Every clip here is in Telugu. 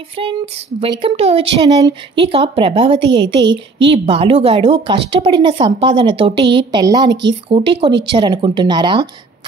Hi friends, welcome to our channel. ఇక ప్రభావతి అయితే ఈ బాలుగాడు కష్టపడిన సంపాదనతోటి పెళ్ళానికి స్కూటీ కొనిచ్చారనుకుంటున్నారా?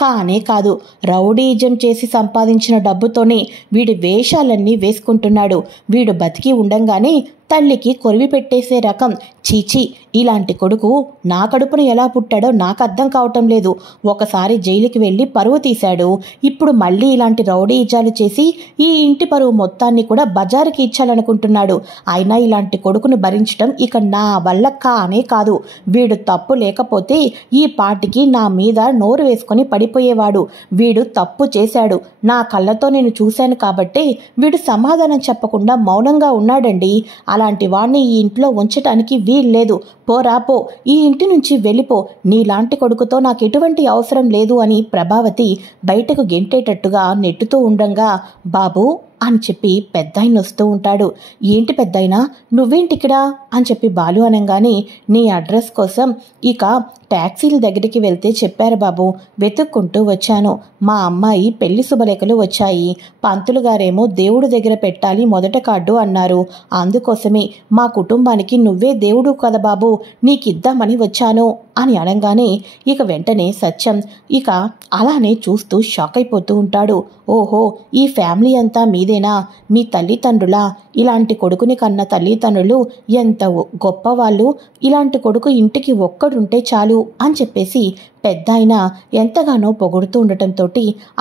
కానే కాదు, రౌడీజం చేసి సంపాదించిన డబ్బుతోనే వీడి వేషాలన్నీ వేసుకుంటున్నాడు. వీడు బతికి ఉండంగానే తల్లికి కొరివి పెట్టేసే రకం. చీచి, ఇలాంటి కొడుకు నా కడుపున ఎలా పుట్టాడో నాకు అర్థం కావటం లేదు. ఒకసారి జైలుకి వెళ్ళి పరువు తీశాడు, ఇప్పుడు మళ్ళీ ఇలాంటి రౌడీజాలు చేసి ఈ ఇంటి పరువు మొత్తాన్ని కూడా బజారుకి ఇచ్చాలనుకుంటున్నాడు. అయినా ఇలాంటి కొడుకును భరించటం ఇక నా వల్ల కానే కాదు. వీడు తప్పు లేకపోతే ఈ పాటికి నా మీద నోరు వేసుకొని పడిపోయేవాడు. వీడు తప్పు చేశాడు, నా కళ్ళతో నేను చూశాను కాబట్టే వీడు సమాధానం చెప్పకుండా మౌనంగా ఉన్నాడండి. అలాంటి వాణ్ణి ఈ ఇంట్లో ఉంచటానికి వీల్లేదు. పోరా పో, ఈ ఇంటి నుంచి వెళ్ళిపో, నీలాంటి కొడుకుతో నాకు ఎటువంటి అవసరం లేదు అని ప్రభావతి బయటకు గెంటేటట్టుగా నెట్టుతూ ఉండంగా, బాబు అని చెప్పి పెద్దాయన వస్తూ ఉంటాడు. ఏంటి పెద్దాయనా, నువ్వేంటిక్కడ అని చెప్పి బాలు అనగానే, నీ అడ్రస్ కోసం ఇక ట్యాక్సీల దగ్గరికి వెళ్తే చెప్పారు బాబు, వెతుక్కుంటూ వచ్చాను. మా అమ్మాయి పెళ్లి శుభలేఖలు వచ్చాయి. పంతులు గారేమో దేవుడు దగ్గర పెట్టాలి మొదట కార్డు అన్నారు. అందుకోసమే మా కుటుంబానికి నువ్వే దేవుడు కదా బాబు, నీకిద్దామని వచ్చాను అని అనగానే ఇక వెంటనే సత్యం ఇక అలానే చూస్తూ షాక్ అయిపోతూ ఉంటాడు. ఓహో, ఈ ఫ్యామిలీ అంతా మీదేనా? మీ తల్లిదండ్రులా? ఇలాంటి కొడుకుని కన్న తల్లిదండ్రులు ఎంత గొప్పవాళ్ళు. ఇలాంటి కొడుకు ఇంటికి ఒక్కడుంటే చాలు అని చెప్పేసి పెద్దాయన ఎంతగానో పొగుడుతూ ఉండటంతో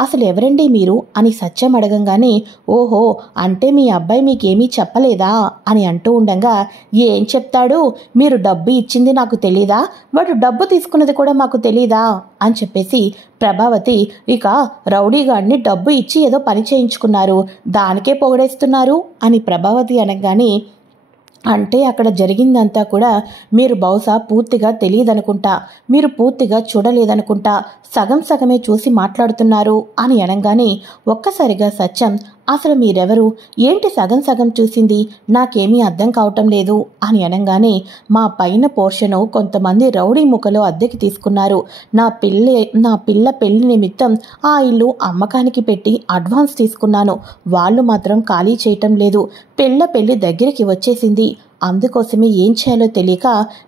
అసలు ఎవరండి మీరు అని సత్యం అడగంగానే, ఓహో, అంటే మీ అబ్బాయి మీకేమీ చెప్పలేదా అని అంటూ ఉండగా, ఏం చెప్తాడు, మీరు డబ్బు ఇచ్చింది నాకు తెలీదా, వాడు డబ్బు తీసుకున్నది కూడా మాకు తెలీదా అని చెప్పేసి ప్రభావతి ఇక రౌడీగాడిని డబ్బు ఇచ్చి ఏదో పని చేయించుకున్నారు, దానికే పొగడేస్తున్నారు అని ప్రభావతి అనగానే, అంటే అక్కడ జరిగిందంతా కూడా మీరు బహుశా పూర్తిగా తెలియదనుకుంటా, మీరు పూర్తిగా చూడలేదనుకుంటా, సగం సగమే చూసి మాట్లాడుతున్నారు అని అనగానే ఒక్కసారిగా సత్యం, అసలు మీరెవరు, ఏంటి సగం సగం చూసింది, నాకేమీ అర్థం కావటం లేదు అని అనగానే, మా పైన పోర్షను కొంతమంది రౌడీ ముఖలో అద్దెకి తీసుకున్నారు. నా పిల్ల పెళ్లి నిమిత్తం ఆ ఇల్లు అమ్మకానికి పెట్టి అడ్వాన్స్ తీసుకున్నాను. వాళ్ళు మాత్రం ఖాళీ చేయటం లేదు. పెళ్లి దగ్గరికి వచ్చేసింది. అందుకోసమే ఏం చేయాలో తెలియక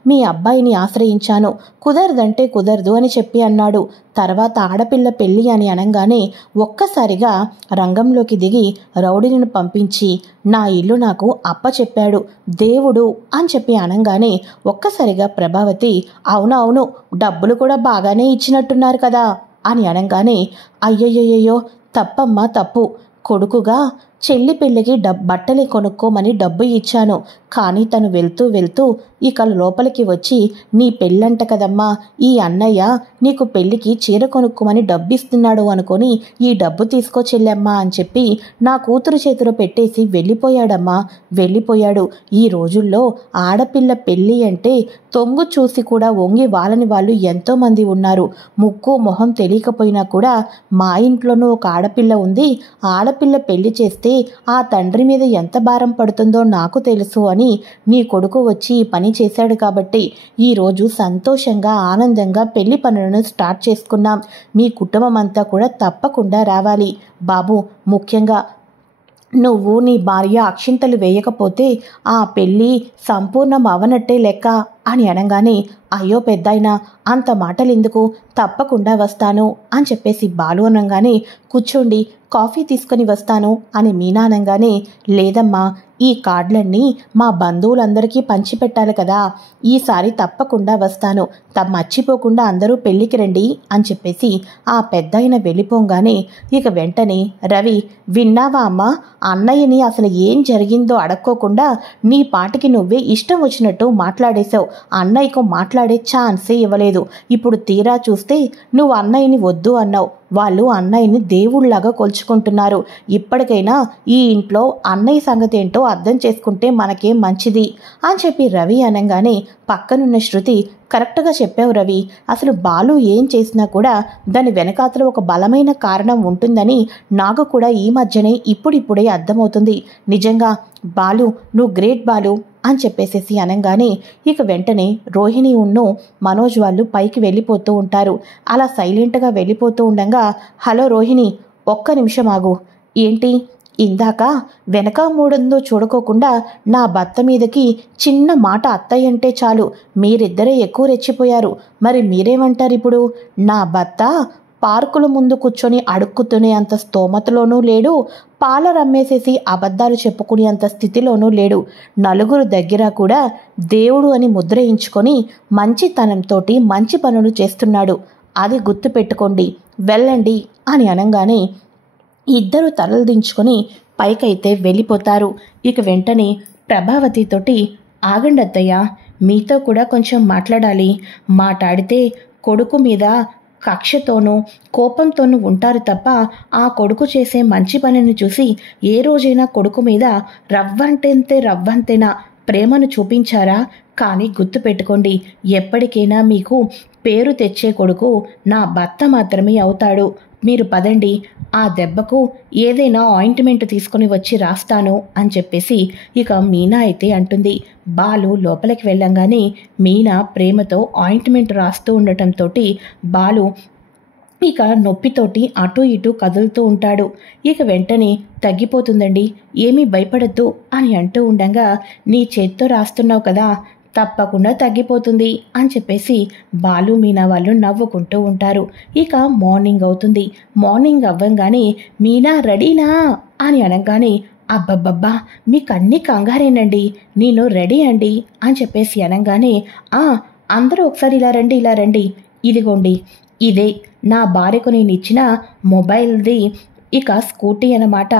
మీ అబ్బాయిని ఆశ్రయించాను. కుదరదంటే కుదరదు అని చెప్పి అన్నాడు. తర్వాత ఆడపిల్ల పెళ్ళి అని అనగానే ఒక్కసారిగా రంగంలోకి దిగి రౌడీలను పంపించి నా ఇల్లు నాకు అప్పచెప్పాడు దేవుడు అని చెప్పి అనగానే ఒక్కసారిగా ప్రభావతి, అవును, డబ్బులు కూడా బాగానే ఇచ్చినట్టున్నారు కదా అని అనగానే, అయ్యయ్యయ్యో, తప్పమ్మా తప్పు. కొడుకుగా చెల్లి పెళ్ళికి బట్టలు కొనుక్కోమని డబ్బు ఇచ్చాను. కానీ తను వెళ్తూ ఇక లోపలికి వచ్చి, నీ పెళ్ళంట కదమ్మా, ఈ అన్నయ్య నీకు పెళ్ళికి చీర కొనుక్కోమని డబ్బిస్తున్నాడు అనుకొని ఈ డబ్బు తీసుకో చెల్లెమ్మా అని చెప్పి నా కూతురు చేతిలో పెట్టేసి వెళ్ళిపోయాడు. ఈ రోజుల్లో ఆడపిల్ల పెళ్ళి అంటే తొంగు చూసి కూడా వంగి వాళ్ళని వాళ్ళు ఎంతోమంది ఉన్నారు. ముక్కు మొహం తెలియకపోయినా కూడా మా ఇంట్లోనూ ఒక ఆడపిల్ల ఉంది. ఆడపిల్ల పెళ్లి చేస్తే ఆ తండ్రి మీద ఎంత భారం పడుతుందో నాకు తెలుసు అని నీ కొడుకు వచ్చి ఈ పని చేశాడు కాబట్టి ఈరోజు సంతోషంగా ఆనందంగా పెళ్లి పనులను స్టార్ట్ చేసుకున్నాం. మీ కుటుంబం అంతా కూడా తప్పకుండా రావాలి బాబు. ముఖ్యంగా నువ్వు నీ భార్య అక్షింతలు వేయకపోతే ఆ పెళ్ళి సంపూర్ణం అవనట్టే లెక్క అని అనగానే, అయ్యో పెద్దాయనా, అంత మాటలెందుకు, తప్పకుండా వస్తాను అని చెప్పేసి బాలు అనగానే, కూర్చోండి, కాఫీ తీసుకొని వస్తాను అని మీనా అనగానే, లేదమ్మా, ఈ కార్డులన్నీ మా బంధువులందరికీ పంచిపెట్టాలి కదా, ఈసారి తప్పకుండా వస్తాను, మర్చిపోకుండా అందరూ పెళ్ళికి రండి అని చెప్పేసి ఆ పెద్దాయన వెళ్ళిపోగానే ఇక వెంటనే రవి, విన్నావా అమ్మా, అన్నయ్యని అసలు ఏం జరిగిందో అడక్కోకుండా నీ పాటికి నువ్వే ఇష్టం వచ్చినట్టు మాట్లాడేశావు. అన్నయ్యకు మాట్లాడే ఛాన్సే ఇవ్వలేదు. ఇప్పుడు తీరా చూస్తే నువ్వు అన్నయ్యని వద్దు అన్నావు. వాళ్ళు అన్నయ్యని దేవుళ్లాగా కొలుచుకుంటున్నారు. ఇప్పటికైనా ఈ ఇంట్లో అన్నయ్య సంగతి ఏంటో అర్థం చేసుకుంటే మనకేం మంచిది అని చెప్పి రవి అనగానే పక్కనున్న శృతి, కరెక్ట్గా చెప్పావు రవి, అసలు బాలు ఏం చేసినా కూడా దాని వెనకాతలో ఒక బలమైన కారణం ఉంటుందని నాకు కూడా ఈ మధ్యనే ఇప్పుడిప్పుడే అర్థమవుతుంది. నిజంగా బాలు, నువ్వు గ్రేట్ బాలు అని చెప్పేసేసి అనగానే ఇక వెంటనే రోహిణి మనోజ్ వాళ్ళు పైకి వెళ్ళిపోతూ ఉంటారు. అలా సైలెంట్గా వెళ్ళిపోతూ ఉండగా, హలో రోహిణి, ఒక్క నిమిషం ఆగు. ఏంటి ఇందాక వెనక మూడందో చూడుకోకుండా నా భర్త మీదకి చిన్న మాట అత్తయ్య అంటే చాలు మీరిద్దరే ఎక్కువ రెచ్చిపోయారు. మరి మీరేమంటారు ఇప్పుడు? నా భర్త పార్కుల ముందు కూర్చొని అడుక్కుతునే అంత స్తోమతలోనూ లేడు, పార్లర్ అమ్మేసేసి అబద్ధాలు చెప్పుకునే అంత స్థితిలోనూ లేడు. నలుగురు దగ్గర కూడా దేవుడు అని ముద్రయించుకొని మంచితనంతో మంచి పనులు చేస్తున్నాడు. అది గుర్తు పెట్టుకోండి, వెళ్ళండి అని అనగానే ఇద్దరు తలలు దించుకొని పైకైతే వెళ్ళిపోతారు. ఇక వెంటనే ప్రభావతితోటి, ఆగండి అత్తయ్య, మీతో కూడా కొంచెం మాట్లాడాలి. మాట్లాడితే కొడుకు మీద కక్షతోనూ కోపంతోనూ ఉంటారు తప్ప ఆ కొడుకు చేసే మంచి పనిని చూసి ఏ రోజైనా కొడుకు మీద రవ్వంతేనా ప్రేమను చూపించారా? కానీ గుర్తుపెట్టుకోండి, ఎప్పటికైనా మీకు పేరు తెచ్చే కొడుకు నా భర్త మాత్రమే అవుతాడు. మీరు పదండి, ఆ దెబ్బకు ఏదైనా ఆయింట్మెంట్ తీసుకొని వచ్చి రాస్తాను అని చెప్పేసి ఇక మీనా అయితే అంటుంది. బాలు లోపలికి వెళ్ళంగానే మీనా ప్రేమతో ఆయింట్మెంట్ రాస్తూ ఉండటంతో బాలు ఇక నొప్పితోటి అటు ఇటు కదులుతూ ఉంటాడు. ఇక వెంటనే తగ్గిపోతుందండి, ఏమీ భయపడద్దు అని అంటూ ఉండగా, నీ చేత్తో రాస్తున్నావు కదా, తప్పకుండా తగ్గిపోతుంది అని చెప్పేసి బాలు మీనా వాళ్ళు నవ్వుకుంటూ ఉంటారు. ఇక మార్నింగ్ అవుతుంది. మార్నింగ్ అవ్వంగానే మీనా రెడీనా అని అనగానే, అబ్బబ్బబ్బా మీకన్నీ కంగారేనండి, నేను రెడీ అండి అని చెప్పేసి అనగానే, అందరూ ఒకసారి ఇలా రండి, ఇదిగోండి ఇదే నా భార్యకు నేను ఇచ్చిన మొబైల్ది ఇక స్కూటీ అన్నమాట.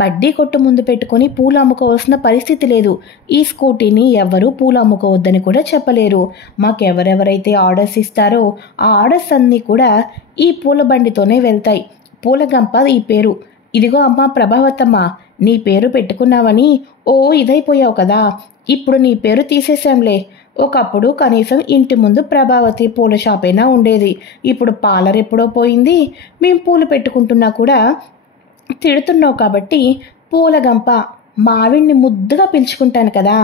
బడ్డీ కొట్టు ముందు పెట్టుకొని పూలు అమ్ముకోవాల్సిన పరిస్థితి లేదు. ఈ స్కూటీని ఎవరూ పూలు అమ్ముకోవద్దని కూడా చెప్పలేరు. మాకెవరెవరైతే ఆర్డర్స్ ఇస్తారో ఆ ఆర్డర్స్ అన్నీ కూడా ఈ పూల బండితోనే వెళ్తాయి. పూలగంప ఈ పేరు. ఇదిగో అమ్మా ప్రభావతమ్మ, నీ పేరు పెట్టుకున్నావని ఇదైపోయావు కదా, ఇప్పుడు నీ పేరు తీసేశాంలే. ఒకప్పుడు కనీసం ఇంటి ముందు ప్రభావతి పూల షాపైనా ఉండేది. ఇప్పుడు పార్లర్ ఎప్పుడో పోయింది. మేము పూలు పెట్టుకుంటున్నా కూడా తిడుతున్నావు కాబట్టి పూలగంప, మావిడిని ముద్దుగా పిలుచుకుంటాను కదా,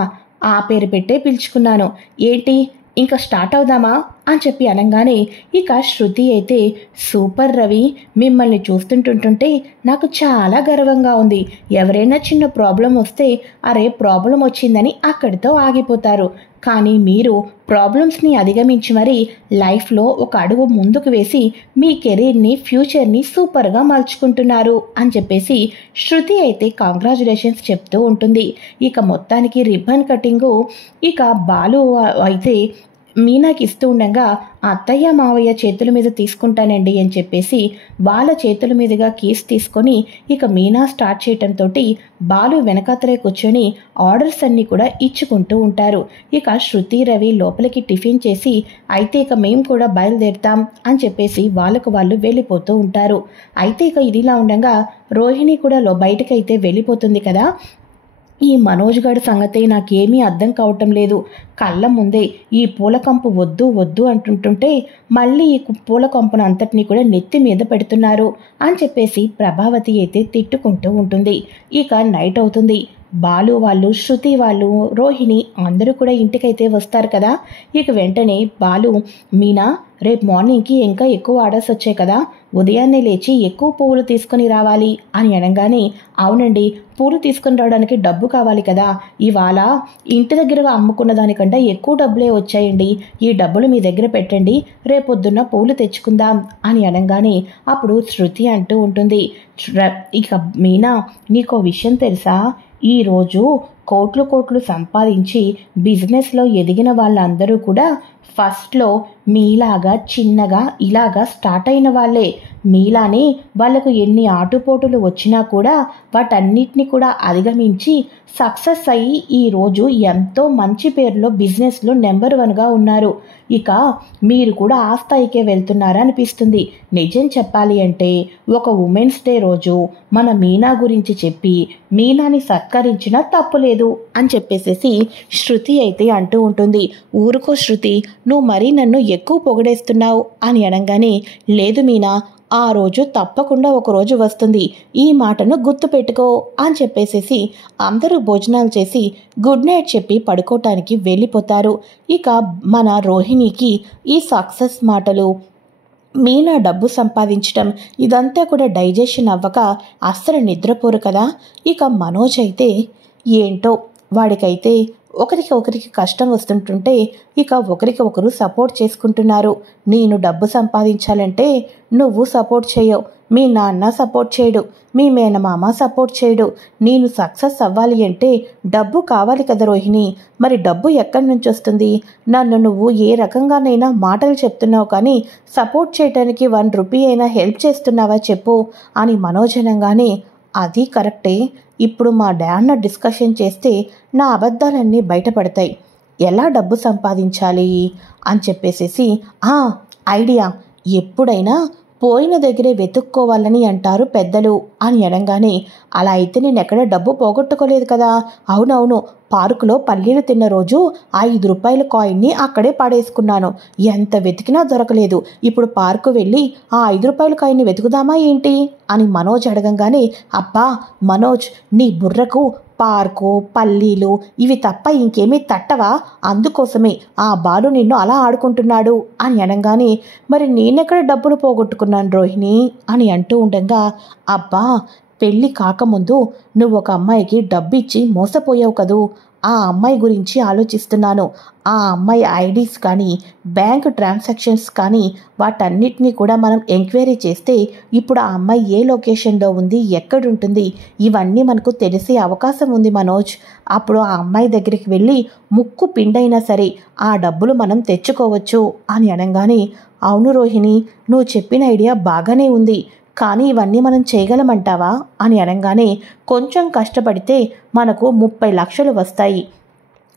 ఆ పేరు పెట్టే పిలుచుకున్నాను. ఏంటి ఇంకా స్టార్ట్ అవుదామా అని చెప్పి అనగానే ఇక శృతి అయితే, సూపర్ రవి, మిమ్మల్ని చూస్తుంటుంటే నాకు చాలా గర్వంగా ఉంది. ఎవరైనా చిన్న ప్రాబ్లం వస్తే అరే ప్రాబ్లం వచ్చిందని అక్కడితో ఆగిపోతారు. కానీ మీరు ప్రాబ్లమ్స్ని అధిగమించి మరీ లైఫ్లో ఒక అడుగు ముందుకు వేసి మీ కెరీర్ని ఫ్యూచర్ని సూపర్గా మలుచుకుంటున్నారు అని చెప్పేసి శృతి అయితే కాంగ్రాచులేషన్స్ చెప్తూ ఉంటుంది. ఇక మొత్తానికి రిబ్బన్ కటింగు ఇక బాలు అయితే మీనాకి ఇస్తూ ఉండగా, అత్తయ్య మావయ్య చేతుల మీద తీసుకుంటానండి అని చెప్పేసి వాళ్ళ చేతుల మీదుగా కీస్ తీసుకొని ఇక మీనా స్టార్ట్ చేయటంతో బాలు వెనకాతలే కూర్చొని ఆర్డర్స్ అన్నీ కూడా ఇచ్చుకుంటూ ఉంటారు. ఇక శృతి రవి లోపలికి టిఫిన్ చేసి, అయితే ఇక మేము కూడా బయలుదేరుతాం అని చెప్పేసి వాళ్ళకు వాళ్ళు వెళ్ళిపోతూ ఉంటారు. అయితే ఇక ఇదిలా ఉండగా రోహిణి కూడా బయటకైతే వెళ్ళిపోతుంది కదా. ఈ మనోజ్ గారి సంగతే నాకేమీ అర్థం కావటం లేదు. కళ్ళ ముందే ఈ పూలకంపు వద్దు వద్దు అంటుంటుంటే మళ్ళీ ఈ పూలకంపును అంతటినీ కూడా నెత్తి మీద పెడుతున్నారు అని చెప్పేసి ప్రభావతి అయితే తిట్టుకుంటూ ఉంటుంది. ఇక నైట్ అవుతుంది. బాలు వాళ్ళు, శృతి వాళ్ళు, రోహిణి అందరూ కూడా ఇంటికైతే వస్తారు కదా. ఇక వెంటనే బాలు, మీనా రేపు మార్నింగ్కి ఇంకా ఎక్కువ ఆర్డర్స్ వచ్చాయి కదా, ఉదయాన్నే లేచి ఎక్కువ పువ్వులు తీసుకొని రావాలి అని అనగానే, అవునండి, పూలు తీసుకొని రావడానికి డబ్బు కావాలి కదా, ఇవాళ ఇంటి దగ్గర అమ్ముకున్న దానికంటే ఎక్కువ డబ్బులే వచ్చాయండి, ఈ డబ్బులు మీ దగ్గర పెట్టండి, రేపొద్దున్న పూలు తెచ్చుకుందాం అని అనగానే అప్పుడు శృతి అంటూ ఉంటుంది, ఇక మీనా నీకో విషయం తెలుసా, ఈరోజు కోట్లు సంపాదించి బిజినెస్లో ఎదిగిన వాళ్ళందరూ కూడా ఫస్ట్లో మీలాగా చిన్నగా ఇలాగా స్టార్ట్ అయిన వాళ్ళే. మీలానే వాళ్ళకు ఎన్ని ఆటుపోటులు వచ్చినా కూడా వాటన్నిటిని కూడా అధిగమించి సక్సెస్ అయ్యి ఈరోజు ఎంతో మంచి పేరులో బిజినెస్లో నెంబర్ 1గా ఉన్నారు. ఇక మీరు కూడా ఆ స్థాయికే వెళ్తున్నారా అనిపిస్తుంది. నిజం చెప్పాలి అంటే ఒక ఉమెన్స్ డే రోజు మన మీనా గురించి చెప్పి మీనాని సత్కరించినా తప్పులేదు అని చెప్పేసేసి శృతి అయితే అంటూ ఉంటుంది. ఊరుకో శృతి, నువ్వు మరీ నన్ను ఎక్కువ పొగడేస్తున్నావు అని అనగానే, లేదు మీనా, ఆ రోజు తప్పకుండా ఒకరోజు వస్తుంది, ఈ మాటను గుర్తుపెట్టుకో అని చెప్పేసేసి అందరూ భోజనాలు చేసి గుడ్ నైట్ చెప్పి పడుకోవటానికి వెళ్ళిపోతారు. ఇక మన రోహిణికి ఈ సక్సెస్ మాటలు, మీనా డబ్బు సంపాదించడం ఇదంతా కూడా డైజెషన్ అవ్వక అస్సలు నిద్రపోరు కదా. ఇక మనోజ్ అయితే ఏంటో వాడికైతే ఒకరికి కష్టం వస్తుంటుంటే ఇక ఒకరికి ఒకరు సపోర్ట్ చేసుకుంటున్నారు. నేను డబ్బు సంపాదించాలంటే నువ్వు సపోర్ట్ చేయవు, మీ నాన్న సపోర్ట్ చేయడు, మీ మేనమామ సపోర్ట్ చేయడు. నేను సక్సెస్ అవ్వాలి అంటే డబ్బు కావాలి కదా రోహిణి, మరి డబ్బు ఎక్కడి నుంచి వస్తుంది? నన్ను నువ్వు ఏ రకంగానైనా మాటలు చెప్తున్నావు కానీ సపోర్ట్ చేయడానికి 1 రూపీ అయినా హెల్ప్ చేస్తున్నావా చెప్పు అని మనోజ్ అనగానే, అది కరెక్టే, ఇప్పుడు మా డాన్న డిస్కషన్ చేస్తే నా అబద్ధాలన్నీ బయటపడతాయి, ఎలా డబ్బు సంపాదించాలి అని చెప్పేసేసి ఐడియా, ఎప్పుడైనా పోయిన దగ్గరే వెతుక్కోవాలని అంటారు పెద్దలు అని అనగానే, అలా అయితే నేను ఎక్కడ డబ్బు పోగొట్టుకోలేదు కదా. అవునవును, పార్కులో పల్లీలు తిన్న రోజు 5 రూపాయల కాయిన్ని అక్కడే పాడేసుకున్నాను, ఎంత వెతికినా దొరకలేదు. ఇప్పుడు పార్కు వెళ్ళి ఆ 5 రూపాయల కాయిన్ని వెతుకుదామా ఏంటి అని మనోజ్ అడగంగానే, అబ్బా మనోజ్, నీ బుర్రకు పార్కు పల్లీలు ఇవి తప్ప ఇంకేమీ తట్టవా? అందుకోసమే ఆ బాలు నిన్ను అలా ఆడుకుంటున్నాడు అని అనగానే, మరి నేనెక్కడ డబ్బులు పోగొట్టుకున్నాను రోహిణి అని అంటూ ఉండగా, అబ్బా పెళ్ళి కాకముందు నువ్వు ఒక అమ్మాయికి డబ్బు ఇచ్చి మోసపోయావు కదూ, ఆ అమ్మాయి గురించి ఆలోచిస్తున్నాను. ఆ అమ్మాయి ఐడీస్ కానీ బ్యాంక్ ట్రాన్సాక్షన్స్ కానీ వాటన్నిటినీ కూడా మనం ఎంక్వైరీ చేస్తే ఇప్పుడు ఆ అమ్మాయి ఏ లొకేషన్లో ఉంది, ఎక్కడుంటుంది, ఇవన్నీ మనకు తెలిసే అవకాశం ఉంది మనోజ్. అప్పుడు ఆ అమ్మాయి దగ్గరికి వెళ్ళి ముక్కు పిండైనా సరే ఆ డబ్బులు మనం తెచ్చుకోవచ్చు అని అనగానే, అవును రోహిణి, నువ్వు చెప్పిన ఐడియా బాగానే ఉంది, కానీ ఇవన్నీ మనం చేయగలమంటావా అని అనగానే, కొంచెం కష్టపడితే మనకు 30 లక్షలు వస్తాయి.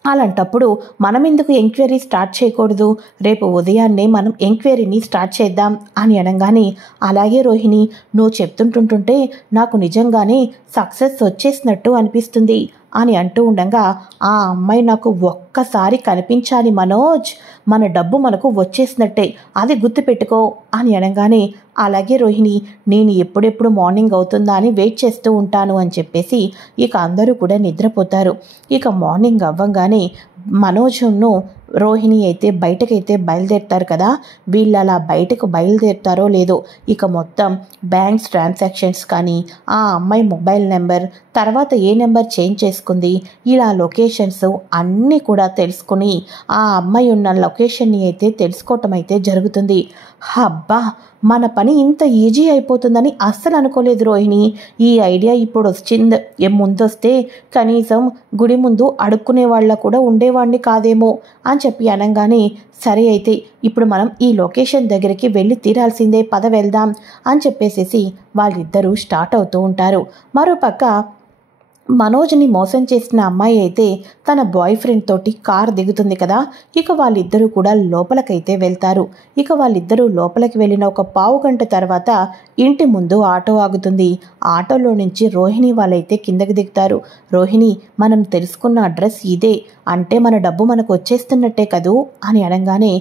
అలాంటప్పుడు మనం ఎందుకు ఎంక్వైరీ స్టార్ట్ చేయకూడదు? రేపు ఉదయాన్నే మనం ఎంక్వైరీని స్టార్ట్ చేద్దాం అని అనగానే, అలాగే రోహిణి, నువ్వు చెప్తుంటుంటే నాకు నిజంగానే సక్సెస్ వచ్చేసినట్టు అనిపిస్తుంది అని అంటూ ఉండగా, ఆ అమ్మాయి నాకు ఒక్కసారి కనిపించాలి మనోజ్, మన డబ్బు మనకు వచ్చేసినట్టే, అది గుర్తుపెట్టుకో అని అనగానే, అలాగే రోహిణి, నేను ఎప్పుడెప్పుడు మార్నింగ్ అవుతుందా అని వెయిట్ చేస్తూ ఉంటాను అని చెప్పేసి ఇక అందరూ కూడా నిద్రపోతారు. ఇక మార్నింగ్ అవ్వగానే మనోజ్ను రోహిణి అయితే బయటకైతే బయలుదేరుతారు కదా. వీళ్ళు అలా బయటకు బయలుదేరుతారో లేదో ఇక మొత్తం బ్యాంక్స్ ట్రాన్సాక్షన్స్ కానీ, ఆ అమ్మాయి మొబైల్ నెంబర్, తర్వాత ఏ నెంబర్ చేంజ్ చేసుకుంది, ఇలా లొకేషన్స్ అన్నీ కూడా తెలుసుకుని ఆ అమ్మాయి ఉన్న లొకేషన్ని అయితే తెలుసుకోవటం అయితే జరుగుతుంది. అబ్బా, మన పని ఇంత ఈజీ అయిపోతుందని అస్సలు అనుకోలేదు రోహిణి. ఈ ఐడియా ఇప్పుడు వచ్చింది, ముందొస్తే కనీసం గుడి ముందు అడుక్కునే వాళ్ళ కూడా ఉండేవాడిని కాదేమో అని చెప్పి అనగానే, సరే అయితే ఇప్పుడు మనం ఈ లొకేషన్ దగ్గరికి వెళ్ళి తీరాల్సిందే, పద వెళ్దాం అని చెప్పేసేసి వాళ్ళిద్దరూ స్టార్ట్ అవుతూ ఉంటారు. మరోపక్క మనోజ్ని మోసం చేసిన అమ్మాయి అయితే తన బాయ్ ఫ్రెండ్ తోటి కార్ దిగుతుంది కదా. ఇక వాళ్ళిద్దరూ కూడా లోపలికైతే వెళ్తారు. ఇక వాళ్ళిద్దరూ లోపలికి వెళ్ళిన ఒక పావు గంట తర్వాత ఇంటి ముందు ఆటో ఆగుతుంది. ఆటోలో నుంచి రోహిణి వాళ్ళైతే కిందకి దిగుతారు. రోహిణి, మనం తెలుసుకున్న అడ్రస్ ఇదే, అంటే మన డబ్బు మనకు వచ్చేస్తున్నట్టే కదూ అని అనగానే,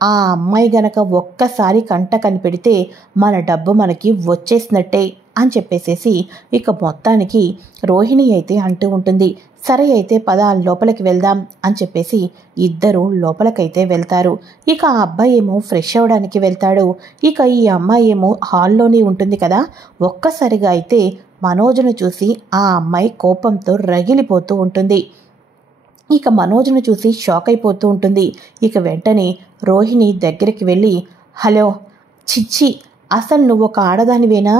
ఆ అమ్మాయి గనక ఒక్కసారి కంట కనిపెడితే మన డబ్బు మనకి వచ్చేసినట్టే అని చెప్పేసేసి ఇక మొత్తానికి రోహిణి అయితే అంటూ ఉంటుంది. సరే అయితే పద లోపలికి వెళ్దాం అని చెప్పేసి ఇద్దరు లోపలికైతే వెళ్తారు. ఇక ఆ అబ్బాయి ఏమో ఫ్రెష్ అవ్వడానికి వెళ్తాడు. ఇక ఈ అమ్మాయి ఏమో హాల్లోనే ఉంటుంది కదా. ఒక్కసారిగా అయితే మనోజ్ను చూసి ఆ అమ్మాయి కోపంతో రగిలిపోతూ ఉంటుంది. ఇక మనోజ్ను చూసి షాక్ అయిపోతూ ఉంటుంది. ఇక వెంటనే రోహిణి దగ్గరికి వెళ్ళి, హలో, చిచ్చి, అసలు నువ్వు ఒక ఆడదానివేనా?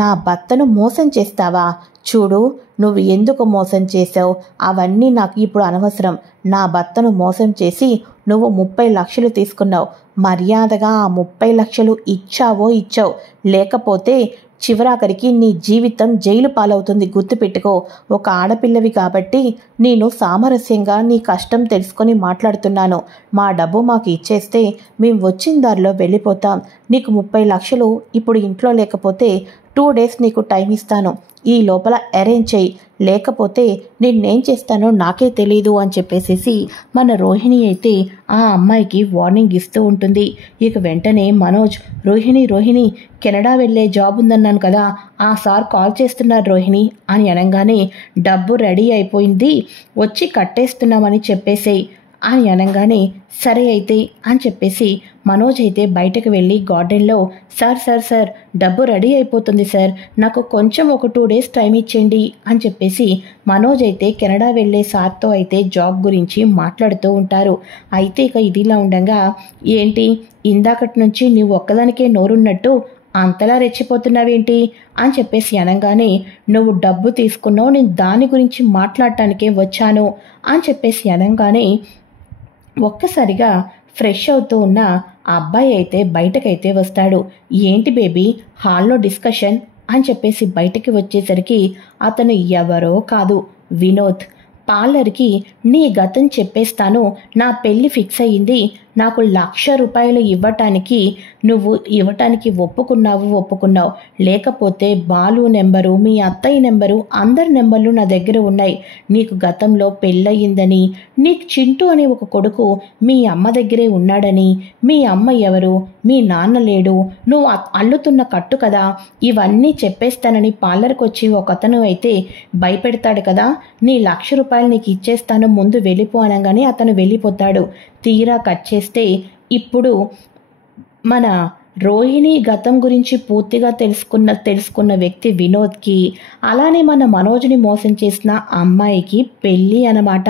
నా భర్తను మోసం చేస్తావా? చూడు, నువ్వు ఎందుకు మోసం చేసావు అవన్నీ నాకు ఇప్పుడు అనవసరం. నా భర్తను మోసం చేసి నువ్వు 30 లక్షలు తీసుకున్నావు. మర్యాదగా ఆ 30 లక్షలు ఇచ్చావో ఇచ్చావు, లేకపోతే చివరాఖరికి నీ జీవితం జైలు పాలవుతుంది, గుర్తుపెట్టుకో. ఒక ఆడపిల్లవి కాబట్టి నేను సామరస్యంగా నీ కష్టం తెలుసుకొని మాట్లాడుతున్నాను. మా డబ్బు మాకు ఇచ్చేస్తే మేము వచ్చిన దారిలో వెళ్ళిపోతాం. నీకు 30 లక్షలు ఇప్పుడు ఇంట్లో లేకపోతే 2 డేస్ నీకు టైం ఇస్తాను, ఈ లోపల అరేంజ్ చేయి, లేకపోతే నేనేం చేస్తానో నాకే తెలీదు అని చెప్పేసేసి మన రోహిణి అయితే ఆ అమ్మాయికి వార్నింగ్ ఇస్తూ ఉంటుంది. ఇక వెంటనే మనోజ్, రోహిణి, కెనడా వెళ్ళే జాబ్ ఉందన్నాను కదా, ఆ సార్ కాల్ చేస్తున్నారు రోహిణి అని అనగానే, డబ్బు రెడీ అయిపోయింది, వచ్చి కట్టేస్తున్నామని చెప్పేసేయి, అని అనగానే సరే అయితే అని చెప్పేసి మనోజ్ అయితే బయటకు వెళ్ళి గార్డెన్లో సార్ డబ్బు రెడీ అయిపోతుంది సార్, నాకు కొంచెం ఒక 2 days టైం ఇచ్చేయండి అని చెప్పేసి మనోజ్ అయితే కెనడా వెళ్ళే సార్తో అయితే జాబ్ గురించి మాట్లాడుతూ ఉంటారు. అయితే ఇక ఇదిలా ఉండగా ఏంటి ఇందాకటి నుంచి నువ్వు ఒక్కదానికే నోరున్నట్టు అంతలా రెచ్చిపోతున్నావేంటి అని చెప్పేసి అనగానే నువ్వు డబ్బు తీసుకున్నావు, నేను దాని గురించి మాట్లాడటానికే వచ్చాను అని చెప్పేసి అనగానే ఒక్కసారిగా ఫ్రెష్ అవుతూ ఉన్న ఆ అబ్బాయి అయితే బయటకైతే వస్తాడు. ఏంటి బేబీ హాల్లో డిస్కషన్ అని చెప్పేసి బయటికి వచ్చేసరికి అతను ఎవరో కాదు, వినోద్. పార్లర్కి నీ గతం చెప్పేస్తాను, నా పెళ్ళి ఫిక్స్ అయ్యింది, నాకు ₹1,00,000 ఇవ్వటానికి ఒప్పుకున్నావు, లేకపోతే బాలు నెంబరు, మీ అత్తయ్య నెంబరు, అందరి నెంబర్లు నా దగ్గర ఉన్నాయి. నీకు గతంలో పెళ్ళయిందని, నీకు చింటూ అనే ఒక కొడుకు మీ అమ్మ దగ్గరే ఉన్నాడని, మీ అమ్మ ఎవరు, మీ నాన్న లేడు, నువ్వు అల్లుతున్న కట్టు కదా, ఇవన్నీ చెప్పేస్తానని పార్లర్కి వచ్చి ఒకతను అయితే భయపెడతాడు కదా, నీ ₹1,00,000 నీకు ఇచ్చేస్తాను, ముందు వెళ్ళిపో అనగానే అతను వెళ్ళిపోతాడు. తీరా కట్ చేస్తే ఇప్పుడు మన రోహిణి గతం గురించి పూర్తిగా తెలుసుకున్న వ్యక్తి వినోద్కి, అలానే మన మనోజ్ని మోసం చేసిన అమ్మాయికి పెళ్ళి అన్నమాట.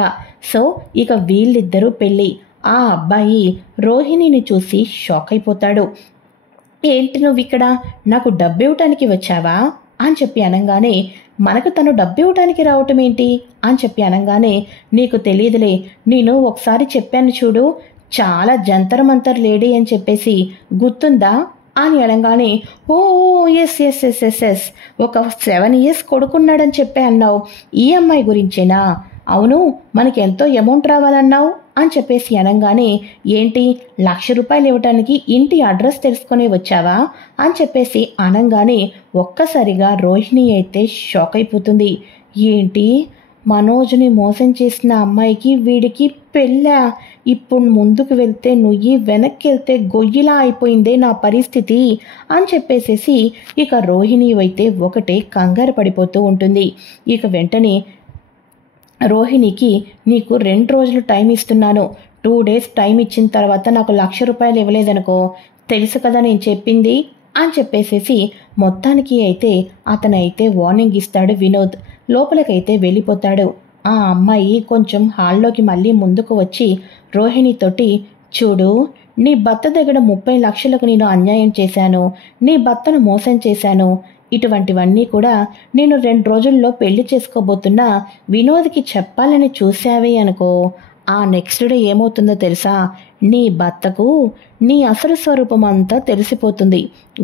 సో ఇక వీళ్ళిద్దరూ పెళ్ళి. ఆ అబ్బాయి రోహిణిని చూసి షాక్ అయిపోతాడు. ఏంటి నువ్వు ఇక్కడ, నాకు డబ్బు ఇవ్వటానికి వచ్చావా అని చెప్పి అనగానే మనకు తను డబ్బు ఇవ్వటానికి రావటం ఏంటి అని చెప్పి అనగానే నీకు తెలియదులే, నేను ఒకసారి చెప్పాను చూడు, చాలా జంతర్ మంతర్ లేడీ అని చెప్పేసి గుర్తుందా అని అనగానే ఓ ఎస్ ఒక 7 years కొడుకున్నాడని చెప్పే అన్నావు, ఈ అమ్మాయి గురించేనా, అవును మనకి ఎంతో అమౌంట్ రావాలన్నావు అని చెప్పేసి అనగానే ఏంటి ₹1,00,000 ఇవ్వటానికి ఇంటి అడ్రస్ తెలుసుకునే వచ్చావా అని చెప్పేసి అనగానే ఒక్కసారిగా రోహిణి అయితే షాక్ అయిపోతుంది. ఏంటి మనోజ్ని మోసం చేసిన అమ్మాయికి వీడికి పెళ్ళా, ఇప్పుడు ముందుకు వెళ్తే నుయ్యి, వెనక్కి వెళ్తే గొయ్యిలా అయిపోయిందే నా పరిస్థితి అని చెప్పేసేసి ఇక రోహిణి అయితే ఒకటే కంగారు పడిపోతూ ఉంటుంది. ఇక వెంటనే రోహిణికి నీకు 2 రోజులు టైం ఇస్తున్నాను, 2 days టైం ఇచ్చిన తర్వాత నాకు ₹1,00,000 ఇవ్వలేదనుకో, తెలుసు కదా నేను చెప్పింది అని చెప్పేసేసి మొత్తానికి అయితే అతనైతే వార్నింగ్ ఇస్తాడు వినోద్. లోపలికైతే వెళ్ళిపోతాడు. ఆ అమ్మాయి కొంచెం హాల్లోకి మళ్ళీ ముందుకు వచ్చి రోహిణితోటి చూడు, నీ భర్త దగ్గర 30 లక్షలకు నేను అన్యాయం చేశాను, నీ భర్తను మోసం చేశాను, ఇటువంటివన్నీ కూడా నేను 2 రోజుల్లో పెళ్లి చేసుకోబోతున్నా వినోద్కి చెప్పాలని చూసావే అనుకో, ఆ నెక్స్ట్ డే ఏమవుతుందో తెలుసా, నీ భర్తకు నీ అసలు స్వరూపం అంతా తెలిసిపోతుంది.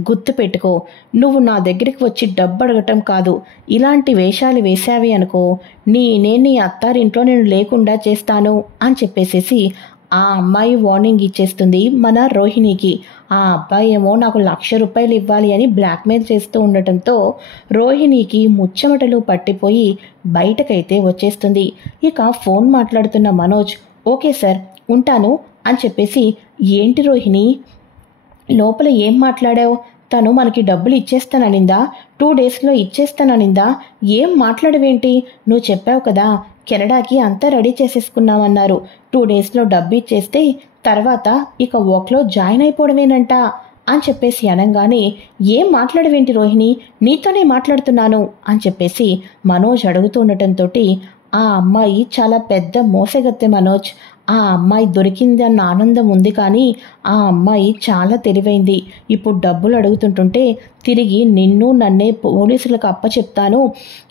గుర్తుపెట్టుకో, నువ్వు నా దగ్గరికి వచ్చి డబ్బు అడగటం కాదు, ఇలాంటి వేషాలు వేశావి అనుకో, నేను నీ అత్తారింట్లో నేను లేకుండా చేస్తాను అని చెప్పేసేసి ఆ అమ్మాయి వార్నింగ్ ఇచ్చేస్తుంది మన రోహిణికి. ఆ అబ్బాయి ఏమో నాకు ₹1,00,000 ఇవ్వాలి అని బ్లాక్మెయిల్ చేస్తూ ఉండటంతో రోహిణికి ముచ్చమటలు పట్టిపోయి బయటకైతే వచ్చేస్తుంది. ఇక ఫోన్ మాట్లాడుతున్న మనోజ్ ఓకే సార్ ఉంటాను అని చెప్పేసి ఏంటి రోహిణి లోపల ఏం మాట్లాడావు, తను మనకి డబ్బులు ఇచ్చేస్తాననిందా, 2 daysలో ఇచ్చేస్తాననిందా, ఏం మాట్లాడవేంటి, నువ్వు చెప్పావు కదా కెనడాకి అంతా రెడీ చేసేసుకున్నామన్నారు, 2 daysలో డబ్బు ఇచ్చేస్తే తర్వాత ఇక వర్క్లో జాయిన్ అయిపోవడమేనంట అని చెప్పేసి అనగానే ఏం మాట్లాడవేంటి రోహిణి, నీతోనే మాట్లాడుతున్నాను అని చెప్పేసి మనోజ్ అడుగుతూ ఉండటంతో ఆ అమ్మాయి చాలా పెద్ద మోసగత్తె మనోజ్, ఆ అమ్మాయి దొరికింది అన్న ఆనందం ఉంది కానీ ఆ అమ్మాయి చాలా తెలివైంది. ఇప్పుడు డబ్బులు అడుగుతుంటుంటే తిరిగి నిన్ను నన్నే పోలీసులకు అప్పచెప్తాను,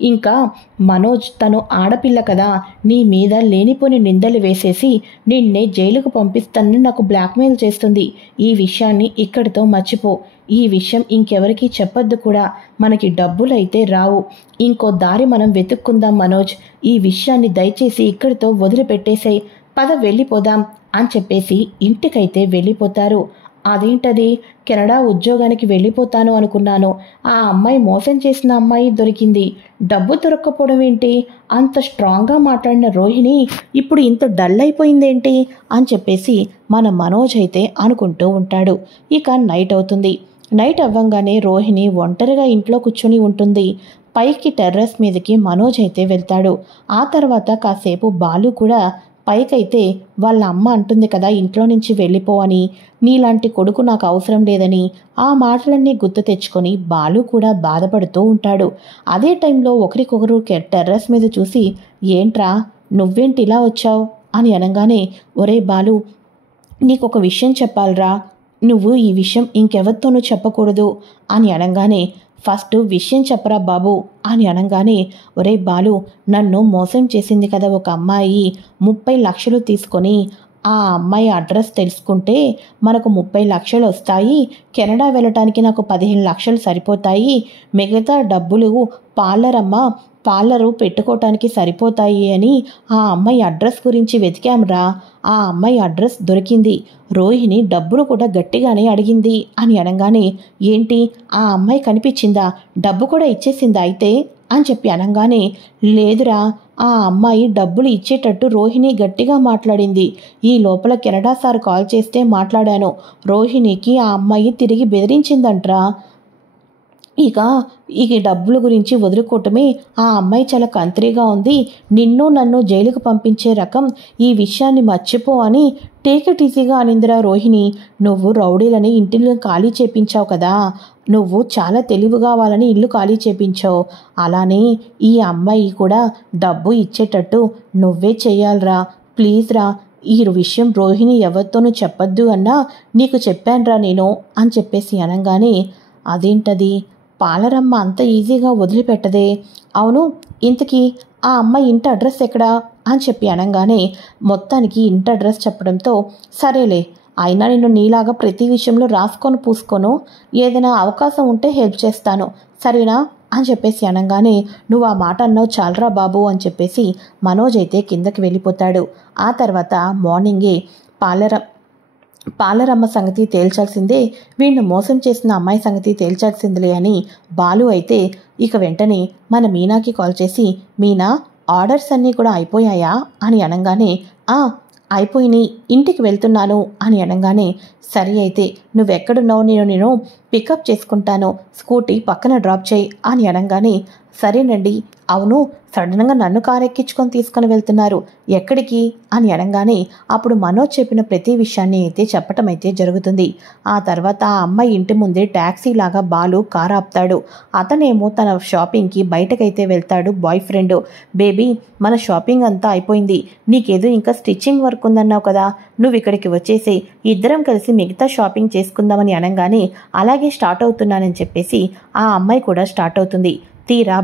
ఇంకా మనోజ్ తను ఆడపిల్ల కదా, నీ మీద లేనిపోని నిందలు వేసేసి నిన్నే జైలుకు పంపిస్తానని నాకు బ్లాక్మెయిల్ చేస్తుంది. ఈ విషయాన్ని ఇక్కడితో మర్చిపో, ఈ విషయం ఇంకెవరికీ చెప్పొద్దు కూడా, మనకి డబ్బులైతే రావు, ఇంకో దారి మనం వెతుక్కుందాం మనోజ్, ఈ విషయాన్ని దయచేసి ఇక్కడితో వదిలిపెట్టేసేయ్, పద వెళ్ళిపోదాం అని చెప్పేసి ఇంటికైతే వెళ్ళిపోతారు. అదేంటది, కెనడా ఉద్యోగానికి వెళ్ళిపోతాను అనుకున్నాను, ఆ అమ్మాయి మోసం చేసిన అమ్మాయి దొరికింది, డబ్బు దొరక్కపోవడం ఏంటి, అంత స్ట్రాంగ్గా మాట్లాడిన రోహిణి ఇప్పుడు ఇంత డల్ అయిపోయిందేంటి అని చెప్పేసి మన మనోజ్ అయితే అనుకుంటూ ఉంటాడు. ఇక నైట్ అవుతుంది. నైట్ అవ్వంగానే రోహిణి ఒంటరిగా ఇంట్లో కూర్చొని ఉంటుంది. పైకి టెర్రస్ మీదకి మనోజ్ అయితే వెళ్తాడు. ఆ తర్వాత కాసేపు బాలు కూడా పైకైతే వాళ్ళ అమ్మ అంటుంది కదా ఇంట్లో నుంచి వెళ్ళిపో అని, నీలాంటి కొడుకు నాకు అవసరం లేదని. ఆ మాటలన్నీ గుర్తు తెచ్చుకొని బాలు కూడా బాధపడుతూ ఉంటాడు. అదే టైంలో ఒకరికొకరు టెర్రస్ మీద చూసి, ఏంట్రా నువ్వేంటి ఇలా వచ్చావు అని అనగానే, ఒరే బాలు, నీకొక విషయం చెప్పాలరా, నువ్వు ఈ విషయం ఇంకెవరితోనూ చెప్పకూడదు అని అనగానే, ఫస్ట్ విషయం చెప్పరా బాబు అని అనగానే, ఒరే బాలు, నన్ను మోసం చేసింది కదా ఒక అమ్మాయి, 30 లక్షలు తీసుకొని. ఆ అమ్మాయి అడ్రస్ తెలుసుకుంటే మనకు 30 లక్షలు వస్తాయి. కెనడా వెళ్ళటానికి నాకు 15 లక్షలు సరిపోతాయి. మిగతా డబ్బులు పార్లరు పెట్టుకోవటానికి సరిపోతాయి అని ఆ అమ్మాయి అడ్రస్ గురించి వెతికాంరా. ఆ అమ్మాయి అడ్రస్ దొరికింది. రోహిణి డబ్బులు కూడా గట్టిగానే అడిగింది అని అనగానే, ఏంటి ఆ అమ్మాయి కనిపించిందా, డబ్బు కూడా ఇచ్చేసిందా అయితే అని చెప్పి అనగానే, లేదురా, ఆ అమ్మాయి డబ్బులు ఇచ్చేటట్టు రోహిణి గట్టిగా మాట్లాడింది. ఈ లోపల కెనడా సార్ కాల్ చేస్తే మాట్లాడాను. రోహిణికి ఆ అమ్మాయి తిరిగి బెదిరించిందంట్రా. ఇక ఈ డబ్బుల గురించి వదులుకోవటమే, ఆ అమ్మాయి చాలా కంత్రీగా ఉంది, నిన్ను నన్ను జైలుకు పంపించే రకం, ఈ విషయాన్ని మర్చిపో అని టేక్ ఇట్ ఈజీగా అనిందిరా రోహిణి. నువ్వు రౌడీలని ఇంటిని ఖాళీ చేపించావు కదా, నువ్వు చాలా తెలివిగా వాళ్ళని ఇల్లు ఖాళీ చేపించావు. అలానే ఈ అమ్మాయి కూడా డబ్బు ఇచ్చేటట్టు నువ్వే చెయ్యాలరా, ప్లీజ్ రా. ఈ విషయం రోహిణి ఎవరితోనూ చెప్పొద్దు అన్నా నీకు చెప్పానురా నేను అని చెప్పేసి అనగానే, అదేంటది, పాలరమ్మ అంత ఈజీగా వదిలిపెట్టదే. అవును, ఇంతకీ ఆ అమ్మాయి ఇంటి అడ్రస్ ఎక్కడా అని చెప్పి అనగానే, మొత్తానికి ఇంటి అడ్రస్ చెప్పడంతో, సరేలే, అయినా నేను నీలాగా ప్రతి విషయంలో రాసుకొని పూసుకోను, ఏదైనా అవకాశం ఉంటే హెల్ప్ చేస్తాను, సరేనా అని చెప్పేసి అనగానే, నువ్వు ఆ మాట అన్నావు చాలరా బాబు అని చెప్పేసి మనోజ్ అయితే కిందకి వెళ్ళిపోతాడు. ఆ తర్వాత మార్నింగే పాలరమ్మ సంగతి తేల్చాల్సిందే, వీడిని మోసం చేసిన అమ్మాయి సంగతి తేల్చాల్సిందిలే అని బాలు అయితే ఇక వెంటనే మన మీనాకి కాల్ చేసి, మీనా ఆర్డర్స్ అన్నీ కూడా అయిపోయాయా అని అనగానే, అయిపోయినాయి, ఇంటికి వెళ్తున్నాను అని అనగానే, సరే అయితే నువ్వెక్కడున్నావు, నేను పికప్ చేసుకుంటాను, స్కూటీ పక్కన డ్రాప్ చేయి అని అనగానే, సరేనండి. అవును, సడన్గా నన్ను కారు ఎక్కించుకొని తీసుకొని వెళ్తున్నారు, ఎక్కడికి అని అనగానే, అప్పుడు మనోజ్ చెప్పిన ప్రతి విషయాన్ని అయితే చెప్పటం అయితే జరుగుతుంది. ఆ తర్వాత ఆ అమ్మాయి ఇంటి ముందే ట్యాక్సీలాగా బాలు కారు ఆపుతాడు. అతనేమో తన షాపింగ్కి బయటకైతే వెళ్తాడు. బాయ్ ఫ్రెండ్, బేబీ మన షాపింగ్ అంతా అయిపోయింది, నీకేదో ఇంకా స్టిచ్చింగ్ వర్క్ ఉందన్నావు కదా, నువ్వు ఇక్కడికి వచ్చేసి ఇద్దరం కలిసి మిగతా షాపింగ్ చేసుకుందామని అనగానే, అలాగే స్టార్ట్ అవుతున్నానని చెప్పేసి ఆ అమ్మాయి కూడా స్టార్ట్ అవుతుంది. తీరా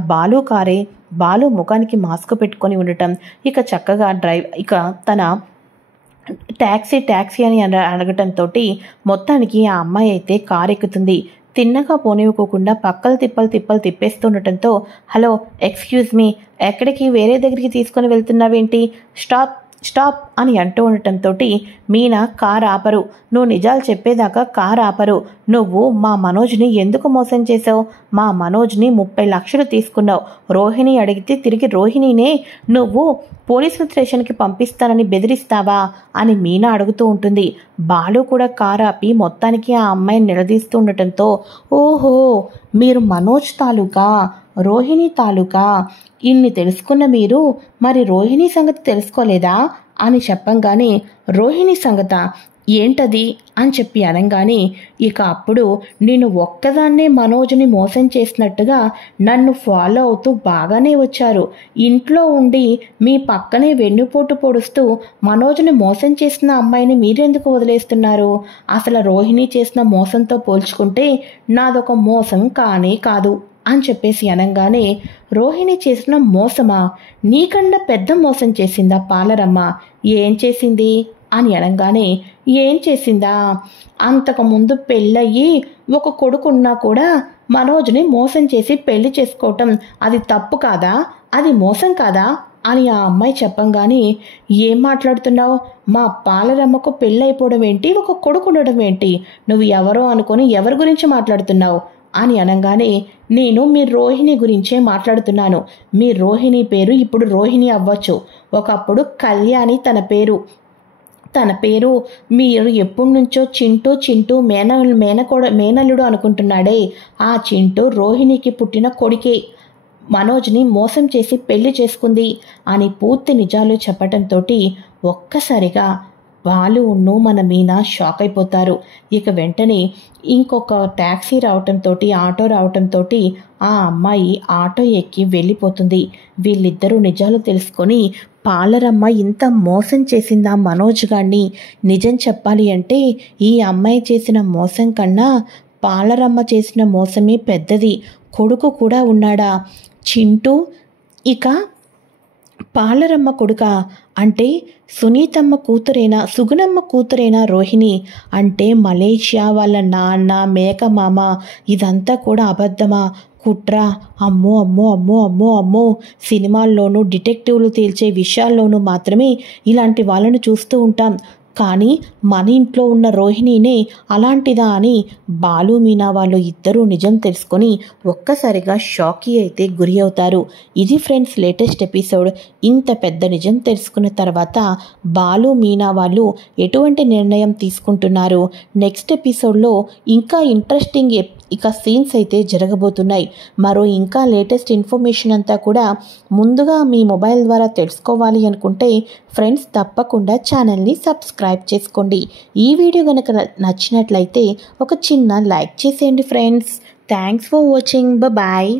బాలు ముఖానికి మాస్క్ పెట్టుకొని ఉండటం, ఇక చక్కగా ఇక తన ట్యాక్సీ అని అడగటంతో మొత్తానికి ఆ అమ్మాయి అయితే కారు ఎక్కుతుంది. తిన్నగా పోనివ్వకోకుండా పక్కల తిప్పలు తిప్పేస్తుండటంతో, హలో ఎక్స్క్యూజ్ మీ, ఎక్కడికి, వేరే దగ్గరికి తీసుకొని వెళ్తున్నావేంటి, స్టాప్ అని అంటూ ఉండటంతో, మీనా కార్ ఆపరు, నువ్వు నిజాలు చెప్పేదాకా కార్ ఆపరు, నువ్వు మా మనోజ్ని ఎందుకు మోసం చేసావు, మా మనోజ్ని 30 లక్షలు తీసుకున్నావు, రోహిణి అడిగితే తిరిగి రోహిణినే నువ్వు పోలీసుల స్టేషన్కి పంపిస్తానని బెదిరిస్తావా అని మీనా అడుగుతూ ఉంటుంది. బాలు కూడా కార్ ఆపి మొత్తానికి ఆ అమ్మాయిని నిలదీస్తూ ఉండటంతో, ఓహో మీరు మనోజ్ తాలూకా, రోహిణి తాలూకా, ఇన్ని తెలుసుకున్న మీరు మరి రోహిణి సంగతి తెలుసుకోలేదా అని చెప్పంగానే, రోహిణి సంగత ఏంటది అని చెప్పి అనగానే, ఇక అప్పుడు నేను ఒక్కదాన్నే మనోజ్ని మోసం చేసినట్టుగా నన్ను ఫాలో అవుతూ బాగానే వచ్చారు, ఇంట్లో ఉండి మీ పక్కనే వెన్నుపోటు పొడుస్తూ మనోజ్ని మోసం చేసిన అమ్మాయిని మీరెందుకు వదిలేస్తున్నారు, అసలు రోహిణి చేసిన మోసంతో పోల్చుకుంటే నాదొక మోసం కానే కాదు అని చెప్పేసి అనగానే, రోహిణి చేసిన మోసమా, నీకన్నా పెద్ద మోసం చేసిందా పాలరమ్మ, ఏం చేసింది అని అనగానే, ఏం చేసిందా, అంతకుముందు పెళ్ళయ్యి ఒక కొడుకున్నా కూడా మనోజ్ని మోసం చేసి పెళ్లి చేసుకోవటం అది తప్పు కాదా, అది మోసం కాదా అని ఆ అమ్మాయి చెప్పంగానే, ఏం మాట్లాడుతున్నావు, మా పాలరమ్మకు పెళ్ళైపోవడం ఏంటి, ఒక కొడుకు ఉండడం ఏంటి, నువ్వు ఎవరో అనుకొని ఎవరి గురించి మాట్లాడుతున్నావు అని అనగానే, నేను మీ రోహిణి గురించే మాట్లాడుతున్నాను, మీ రోహిణి పేరు ఇప్పుడు రోహిణి అవ్వచ్చు, ఒకప్పుడు కళ్యాణి తన పేరు మీరు ఎప్పటి నుంచో చింటూ మేనల్లుడు అనుకుంటున్నాడే, ఆ చింటూ రోహిణికి పుట్టిన కొడుకే, మనోజ్ని మోసం చేసి పెళ్లి చేసుకుంది అని పూర్తి నిజాలు చెప్పటంతో ఒక్కసారిగా బాలును మన మీనా షాక్ అయిపోతారు. ఇక వెంటనే ఇంకొక ట్యాక్సీ రావటంతో ఆటో రావటంతో ఆ అమ్మాయి ఆటో ఎక్కి వెళ్ళిపోతుంది. వీళ్ళిద్దరూ నిజాలు తెలుసుకొని పాలరమ్మ ఇంత మోసం చేసిందా మనోజ్ గారిని? నిజం చెప్పాలి అంటే ఈ అమ్మాయి చేసిన మోసం కన్నా పాలరమ్మ చేసిన మోసమే పెద్దది. కొడుకు కూడా ఉన్నాడా చింటూ? ఇక పాలరమ్మ కొడుక అంటే సునీతమ్మ కూతురేనా, సుగుణమ్మ కూతురేనా రోహిణి? అంటే మలేషియా వాళ్ళ నాన్న, మేకమామ ఇదంతా కూడా అబద్ధమా, కుట్ర? అమ్మో అమ్మో అమ్మో అమ్మో అమ్మో! సినిమాల్లోనూ డిటెక్టివ్లు తేల్చే విషయాల్లోనూ మాత్రమే ఇలాంటి వాళ్ళను చూస్తూ ఉంటాం. కానీ మన ఇంట్లో ఉన్న రోహిణినే అలాంటిదా అని బాలు మీనా వాళ్ళు ఇద్దరూ నిజం తెలుసుకొని ఒక్కసారిగా షాక్కి అయితే గురి అవుతారు. ఇది ఫ్రెండ్స్ లేటెస్ట్ ఎపిసోడ్. ఇంత పెద్ద నిజం తెలుసుకున్న తర్వాత బాలు మీనా వాళ్ళు ఎటువంటి నిర్ణయం తీసుకుంటున్నారు? నెక్స్ట్ ఎపిసోడ్లో ఇంకా ఇంట్రెస్టింగ్ ఇక సీన్స్ అయితే జరగబోతున్నాయి. మరో ఇంకా లేటెస్ట్ ఇన్ఫర్మేషన్ అంతా కూడా ముందుగా మీ మొబైల్ ద్వారా తెలుసుకోవాలి అనుకుంటే ఫ్రెండ్స్ తప్పకుండా ఛానల్ని సబ్స్క్రైబ్ చేసుకోండి. ఈ వీడియో కనుక నచ్చినట్లయితే ఒక చిన్న లైక్ చేసేయండి friends. Thanks for watching. Bye.